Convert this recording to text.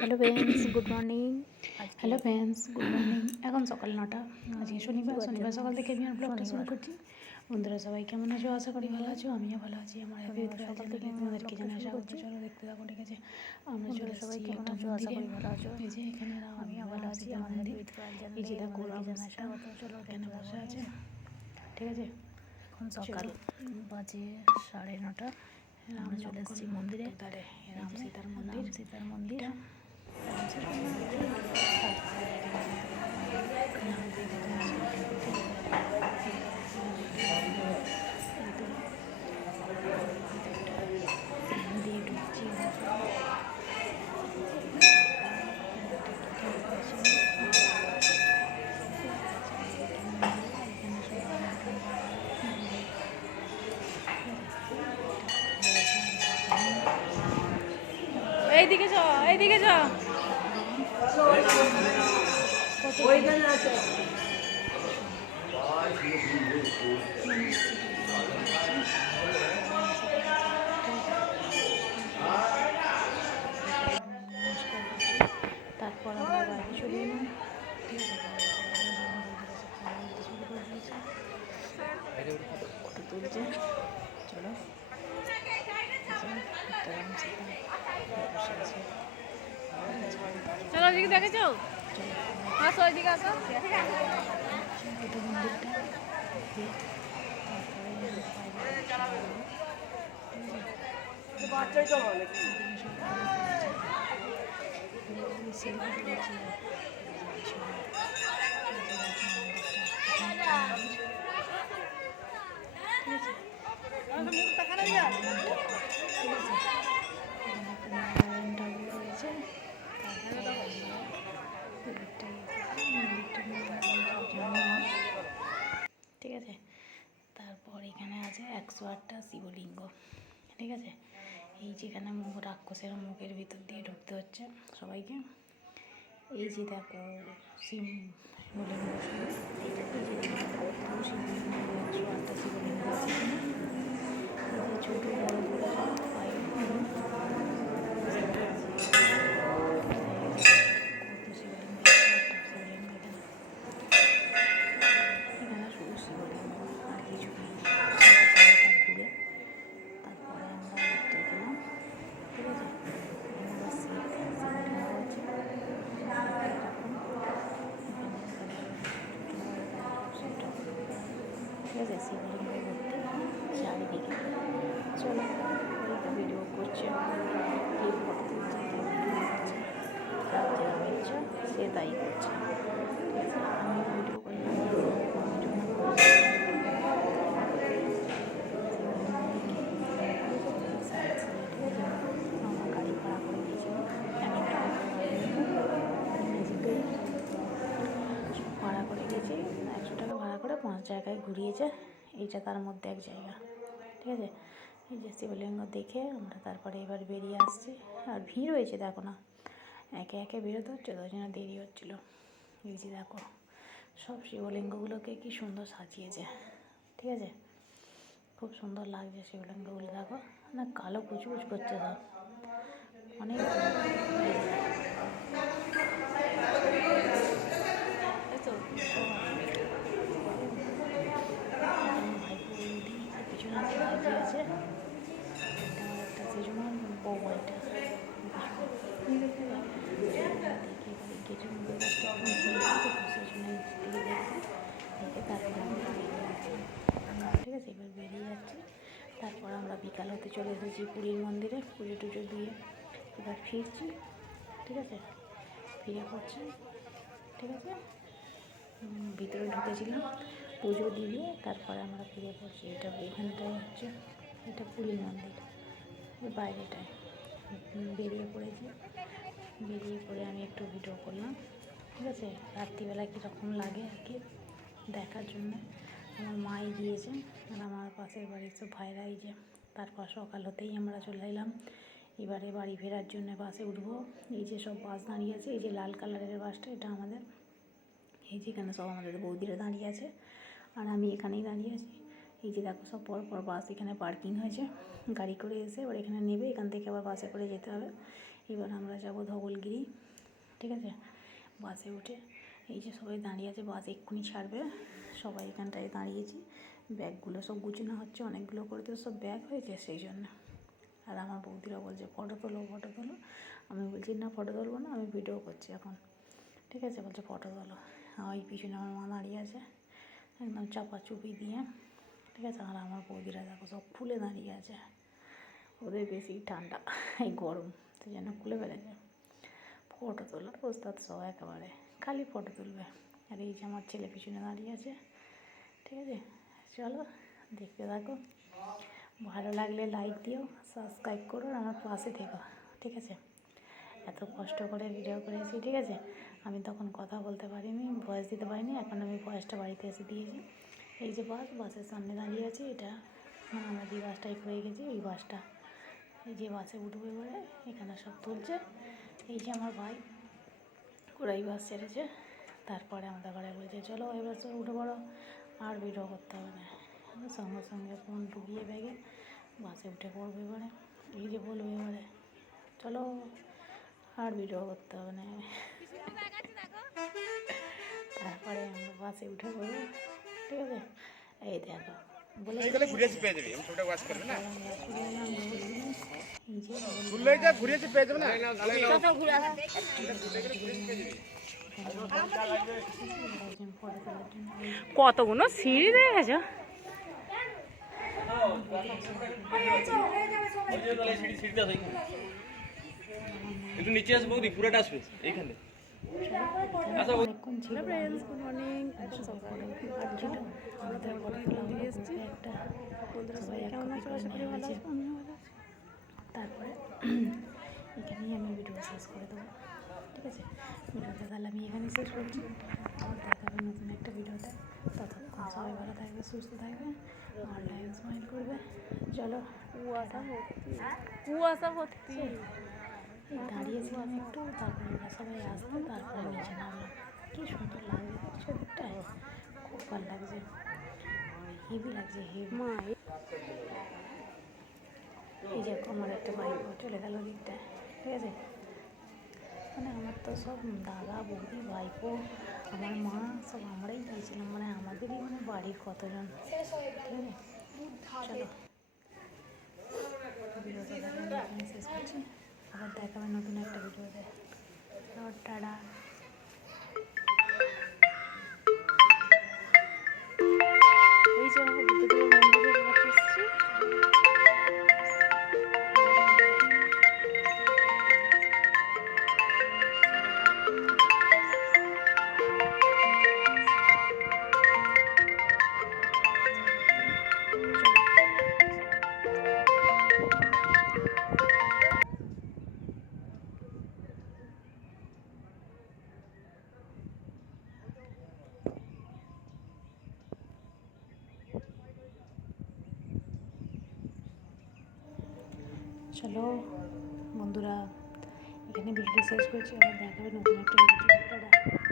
Hello friends, good morning. এখন সকাল 9টা। আজকে শনিবার সকাল থেকে আমি আর ব্লগটা শুরু করছি। বন্ধুরা সবাই কেমন আছো? আশা করি ভালো আছো। আমিও ভালো আছি। আমার হ্যাপি উইথ চ্যানেলে তোমাদেরকে জানাই স্বাগত। চলো দেখতে থাকো, ঠিক আছে? আমরা চলে এসেছি একটা মন্দিরে। এই যে এখানে আমিও ভালো আছি। আমার মন্দির এই যে দেখো রামসীতা এখানে বসে আছে, ঠিক আছে? এখন সকাল বাজে 9:30। আমরা চলে এসেছি মন্দিরে। রামসীতার মন্দির, রামসীতার মন্দির। দিয়ে ঢুকছি। এইদিকে চ, এইদিকে চ। ওইখানে আছে। তারপর আমরা বাইরে চলে এলাম, ঠিক আছে? ফটো তুলছে, চলো। চলো ওইদিকে দেখেছো? আসো ওইদিকে আসো। এটা মন্দিরটা। বাচ্চাই তো বলে মুখটা খারাপ যায়। নারায়ণ ঠাকুর রয়েছে। ঠিক আছে, তারপর এখানে আছে 108টা শিবলিঙ্গ, ঠিক আছে? এই যেখানে রাক্ষসের মুখের ভিতর দিয়ে ঢুকতে হচ্ছে সবাইকে। এই যে দেখো শিবলিঙ্গ, এই যে শিবলিঙ্গ, 108টা শিবলিঙ্গ আছে এখানে। এই যে ছোটো বড়ো করে ঠিক আছে? শিবলিঙ্গ ভর্তি চারিদিকে। চলো, ওই তো ভিডিও করছে, কে ফটো তুলছে, কে ভিডিও করছে, যার যেরকম ইচ্ছা সে তাই করছে, ঠিক আছে? আমি ভিডিও করলাম, ভিডিও না করে আমরা গাড়ি ভাড়া করে গিয়েছিলাম। ম্যাজিকেই ভাড়া করে গেছি, 100 টাকা ভাড়া করে 5 জায়গায় ঘুরিয়েছে। এইটা তার মধ্যে এক জায়গা, ঠিক আছে? এই যে শিবলিঙ্গ দেখে আমরা তারপরে এবার বেরিয়ে আসছি। আর ভিড় হয়েছে দেখো না, একে একে বেরোতে হচ্ছে, তো জন্য দেরি হচ্ছিলো। এই যে দেখো সব শিবলিঙ্গগুলোকে কি সুন্দর সাজিয়েছে, ঠিক আছে? খুব সুন্দর লাগছে শিবলিঙ্গগুলো, দেখো না কালো কুচকুচ করছে সব, অনেক পিছনে একটা ভাইজি আছে, এটা আমার একটা সেজন্য বউ, এটা দেখি এবারে গেটের মধ্যে গাছটা একটু সেই জন্য দিকে দেখছি, দেখে তারপরে আমরা বেরিয়ে যাচ্ছি, ঠিক আছে? এবার বেরিয়ে যাচ্ছি। তারপর আমরা বিকাল হতে চলে এসেছি পুরীর মন্দিরে, পুজো টুজো দিয়ে এবার ফিরছি, ঠিক আছে? ফিরে পড়ছি, ঠিক আছে? ভিতরে ঢুকেছিলাম পুজো দিয়ে, তারপরে আমরা ফিরে পড়ছি। এটা এখানটায় হচ্ছে, এটা পুরীর মন্দির, এই বাইরেটায় বেরিয়ে পড়েছি। বেরিয়ে পড়ে আমি একটু ভিডিও করলাম, ঠিক আছে? রাত্রিবেলা কীরকম লাগে আর কি দেখার জন্য। আমার মাই গিয়েছে আর আমার পাশের বাড়ির সব ভাইরা। এই যে তারপর সকাল হতেই আমরা চলে এলাম এবারে বাড়ি ফেরার জন্য বাসে উঠবো। এই যে সব বাস দাঁড়িয়ে আছে, এই যে লাল কালারের বাসটা এটা আমাদের। এই যে এখানে সব আমাদের বৌদিরা দাঁড়িয়ে আছে আর আমি এখানেই দাঁড়িয়ে আছি। এই যে দেখো সব পর পর বাস এখানে পার্কিং হয়েছে, গাড়ি করে এসে এবার এখানে নেবে, এখান থেকে আবার বাসে করে যেতে হবে। এবার আমরা যাব ধবলগিরি, ঠিক আছে। বাসে উঠে এই যে সবাই দাঁড়িয়ে আছে, বাস এক্ষুনি ছাড়বে, সবাই এখানটায় দাঁড়িয়েছি। ব্যাগগুলো সব গুছানো হচ্ছে, অনেকগুলো করে তো সব ব্যাগ হয়েছে সেই জন্য। আর আমার বৌদিরা বলছে ফটো তোলো ফটো তোলো, আমি বলছি না ফটো তুলবো না, আমি ভিডিও করছি এখন, ঠিক আছে। বলছে ফটো তোলো। ওই পিছনে আমার মা দাঁড়িয়ে আছে একদম চাপা চুপি দিয়ে, ঠিক আছে। আর আমার বৌদিরা দেখো সব ফুলে দাঁড়িয়ে আছে, ওদের বেশি ঠান্ডা এই গরম, সেই জন্য খুলে ফেলেছে। ফটো তোলার ওস্তাদ সব একেবারে, খালি ফটো তুলবে। আর এই যে আমার ছেলে পিছনে দাঁড়িয়ে আছে, ঠিক আছে। চলো দেখতে থাকো, ভালো লাগলে লাইক দিও, সাবস্ক্রাইব করো, আর আমার পাশে থেকো, ঠিক আছে। এত কষ্ট করে ভিডিও করেছি, ঠিক আছে। আমি তখন কথা বলতে পারিনি, ভয়েস দিতে পারিনি, এখন আমি ভয়েসটা বাড়িতে এসে দিয়েছি। এই যে বাসের সামনে দাঁড়িয়ে আছে, এটা আমরা যে বাসটায় করে গেছি এই বাসটা, এই যে বাসে উঠবো এবারে, এখানে সব তুলছে। এই যে আমার ভাই ওরা এই বাস ছেড়েছে, তারপরে আমাদের ঘরে বলছে চলো এবার সব উঠে পড়ো, আর ভিডিও করতে হবে না। সঙ্গে সঙ্গে ফোন ঢুকিয়ে ব্যাগে বাসে উঠে পড়বো এবারে। এই যে বলবো এবারে চলো, আর ভিডিও করতে হবে না। তারপরে আমরা বাসে উঠে পড়বো, ঠিক আছে। এই দেখো বলে ঘুরিয়েছি পেয়ে যাবে, আমি ছোট ওয়াচ করবে না এই যে খুললে যা ঘুরিয়েছি পেয়ে যাবে না ফটো তোলার জন্য কতগুলো সিঁড়ি দেখেছ? একটু নিচে আসবো, বৌদি পুরোটা আসবে এইখানে। অনেকক্ষণ ছিল, গুড মর্নিং, সব ফটো ছিল, আমাদের ফটো তোলা হলো গ্রুপে একটা, সবাই এক কপি করে নেওয়া হয়েছে। তারপরে এখানেই আমি ভিডিও শেষ করে দেবো, ঠিক আছে। ভিডিওটা তাহলে আমি এখানেই শেষ করছি, আবার দেখা হবে নতুন একটা ভিডিওতে। ততক্ষণ সবাই ভালো থাকবে, সুস্থ থাকবে, আর লাইভ স্মাইল করবে। চলো, কুয়াশা ভর্তি। এই দাঁড়িয়েছিলাম একটু, তারপরে ওরা সবাই আসবে, তারপরে নিচে নামলাম। কী সুন্দর লাগছে দেখছো দিকটায়, খুব ভালো লাগছে, হেভি লাগছে হেভি। এই যে আমার একটা বাইকও চলে গেল দিকটায়, ঠিক আছে। মানে আমার তো সব দাদা বৌদি ভাইপো আমার মা সব আমরাই গিয়েছিলাম, মানে আমাদেরই মানে বাড়ির কতজন, ঠিক আছে। চলো ভিডিওটা তাহলে আমি এখানে শেষ করছি, আবার দেখাবে নতুন একটা ভিডিওতে। টাটা। এই যে আমরা বুদ্ধদেবের মন্দিরে ঘাট এসেছি। চলো বন্ধুরা, এখানে ভিডিওটা শেষ করছি, আবার দেখাবে নতুন একটা ভিডিও।